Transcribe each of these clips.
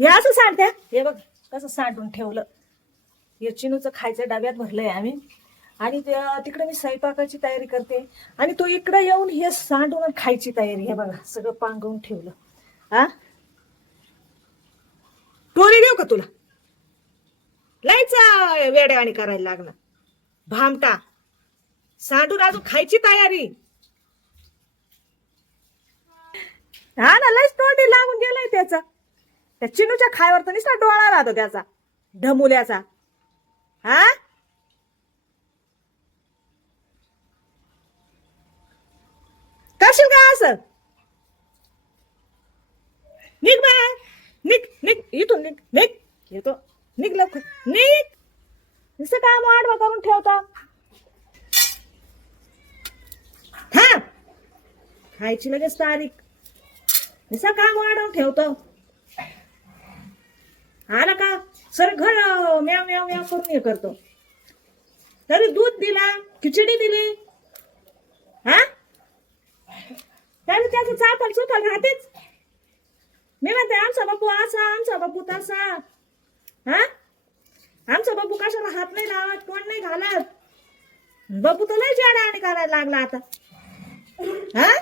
हे असं सांडत्या हे बघ कसं सांडून ठेवलं. हे चिनूचं खायचं डब्यात भरलंय आम्ही. आणि तिकडे मी स्वयंपाकाची तयारी करते. आणि तो इकडे येऊन हे सांडून खायची तयारी. हे बघा सगळं पांगवून ठेवलं. हा? टोरी देऊ का तुला? लायचा वेड्यावाणी करायला लागला. भामटा. सांडून अजून खायची तयारी. हा ना लयच तोंडीला त्या चिनूच्या खायवर तर नुसता डोळा राहतो त्याचा. ढमुल्याचा. हा? करशील का असं? निघ बा निघ निघ. इथून निघ. निघ. येतो. निघ लवकर. निघ. नुसतं काम आडवा करून ठेवता. हा खायची लगेच तारीख. नुसतं काम आडवा ठेवतो. आला का? सर घर अं, म्याव म्याव म्याव करून हे करतो. तरी दूध दिला खिचडी दिली. हा? त्याला त्याचं चापल चुपल राहतेच. मी म्हणते आमचा बापू असा आमचा बापू तसा. हा? आमचा बापू कशाला हात नाही लावत कोण नाही घालत? बापू तर लय जेडा आणि करायला लागला आता. हा?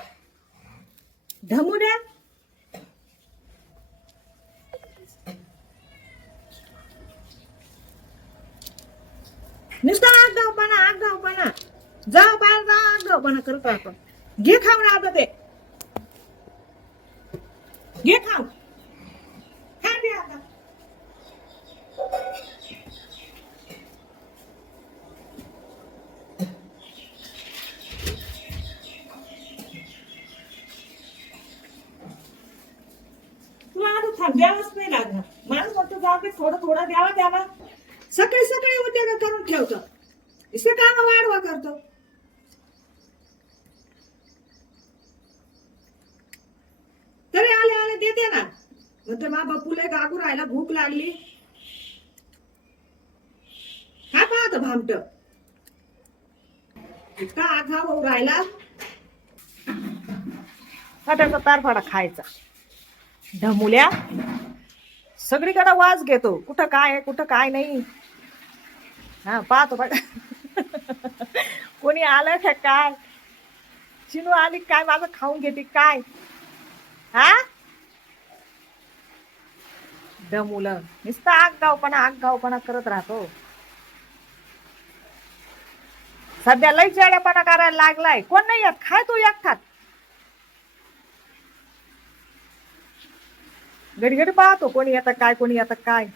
धमुड्या नुसता आगावपणा आगावपणा जा बाहेर जा आगावपणा करतो आपण. घे खाऊ आता ते घे खाऊ आता. तुला आता नाही लागणार. माणूस म्हणतो जाऊ दे थोडं थोडं द्यावा त्याला सकाळी सकाळी उद्योग करून ठेवतो. इसे काम वाढवा करतो. तरी आले आले देते ना. म्हणतो मा बापूला गागू राहायला भूक लागली? काय पाहत भामट. इतका आघा होऊ राहिला. फाट्याचा तारफाडा खायचा. ढमुल्या सगळीकडे वाज घेतो. कुठं काय आहे कुठं काय नाही. हा पाहतो बघ. कोणी आलं का काय? चिनू आली काय? माझं खाऊन घेते काय? हा? मुलं नुसतं आग गावपणा आग गावपणा करत राहतो. सध्या लई चेड्यापणा करायला लागलाय. कोण नाही येत? खाय तू एकठात घडी घडी पाहतो कोणी येतं काय कोणी येतं काय.